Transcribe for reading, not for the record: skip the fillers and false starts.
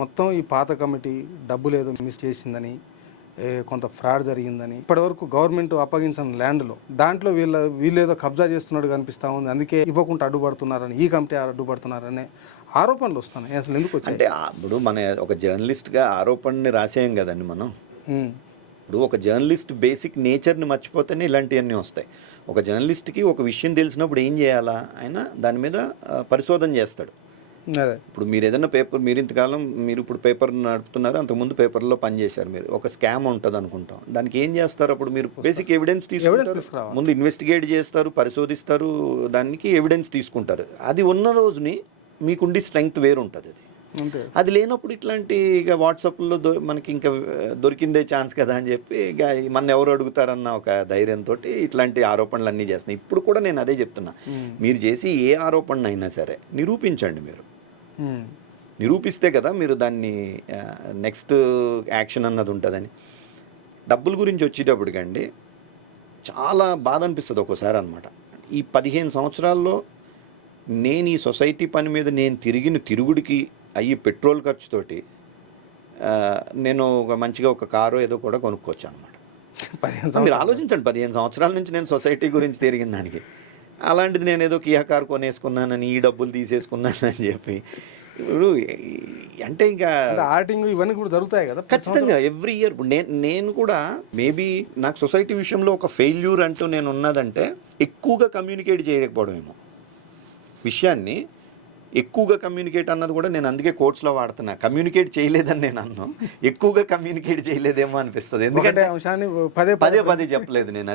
మొత్తం ఈ పాత కమిటీ డబ్బులు ఏదో మిస్ చేసిందని, కొంత ఫ్రాడ్ జరిగిందని, ఇప్పటివరకు గవర్నమెంట్ అప్పగించిన ల్యాండ్లో దాంట్లో వీళ్ళేదో కబ్జా చేస్తున్నట్టు కనిపిస్తూ ఉంది, అందుకే ఇవ్వకుండా అడ్డుపడుతున్నారని, ఈ కమిటీ అడ్డుపడుతున్నారనే ఆరోపణలు వస్తున్నాయి. అసలు ఎందుకు వచ్చాయి? అంటే ఇప్పుడు మన ఒక జర్నలిస్ట్గా ఆరోపణని రాసేయం కదండి మనం. ఇప్పుడు ఒక జర్నలిస్ట్ బేసిక్ నేచర్ని మర్చిపోతేనే ఇలాంటివన్నీ వస్తాయి. ఒక జర్నలిస్ట్కి ఒక విషయం తెలిసినప్పుడు ఏం చేయాలా, ఆయన దాని మీద పరిశోధన చేస్తాడు. ఇప్పుడు మీరు ఏదైనా పేపర్, మీరు ఇంతకాలం మీరు ఇప్పుడు పేపర్ నడుపుతున్నారు, అంతకుముందు పేపర్లో పనిచేశారు, మీరు ఒక స్కామ్ ఉంటుంది అనుకుంటాం, దానికి ఏం చేస్తారు? అప్పుడు మీరు బేసిక్ ఎవిడెన్స్ తీసుకుంటారు, ముందు ఇన్వెస్టిగేట్ చేస్తారు, పరిశోధిస్తారు, దానికి ఎవిడెన్స్ తీసుకుంటారు. అది ఉన్న రోజుని మీకుండి స్ట్రెంగ్త్ వేరు ఉంటుంది. అది లేనప్పుడు ఇట్లాంటి ఇక వాట్సాప్లో మనకి ఇంకా దొరికిందే ఛాన్స్ కదా అని చెప్పి ఇక మన ఎవరు అడుగుతారన్న ఒక ధైర్యంతో ఇట్లాంటి ఆరోపణలు అన్నీ చేస్తున్నాయి. ఇప్పుడు కూడా నేను అదే చెప్తున్నా, మీరు చేసి ఏ ఆరోపణ అయినా సరే నిరూపించండి. మీరు నిరూపిస్తే కదా మీరు దాన్ని నెక్స్ట్ యాక్షన్ అన్నది ఉంటుందని. డబ్బుల గురించి వచ్చేటప్పటికండి చాలా బాధ అనిపిస్తుంది ఒక్కోసారి అనమాట. ఈ 15 సంవత్సరాల్లో నేను ఈ సొసైటీ పని మీద నేను తిరిగిన తిరుగుడికి అయ్యి పెట్రోల్ ఖర్చుతోటి నేను మంచిగా ఒక కారు ఏదో కూడా కొనుక్కోవచ్చు అనమాట. మీరు ఆలోచించండి, 15 సంవత్సరాల నుంచి నేను సొసైటీ గురించి తిరిగిన దానికి. అలాంటిది నేను ఏదో కియా కారు కొనేసుకున్నానని, ఈ డబ్బులు తీసేసుకున్నానని చెప్పి ఇప్పుడు అంటే ఇంకా ఆర్టింగ్ ఇవన్నీ కూడా జరుగుతాయి కదా ఖచ్చితంగా ఎవ్రీ ఇయర్. నేను కూడా మేబీ నాకు సొసైటీ విషయంలో ఒక ఫెయిల్యూర్ అంటూ నేను ఉన్నదంటే ఎక్కువగా కమ్యూనికేట్ చేయలేకపోవడం ఏమో. విషయాన్ని ఎక్కువగా కమ్యూనికేట్ అన్నది కూడా నేను అందుకే కోర్ట్స్లో వాడుతున్నా. కమ్యూనికేట్ చేయలేదని నేను అన్నాను, ఎక్కువగా కమ్యూనికేట్ చేయలేదేమో అనిపిస్తుంది. ఎందుకంటే అంశాన్ని పదే చెప్పలేదు నేను.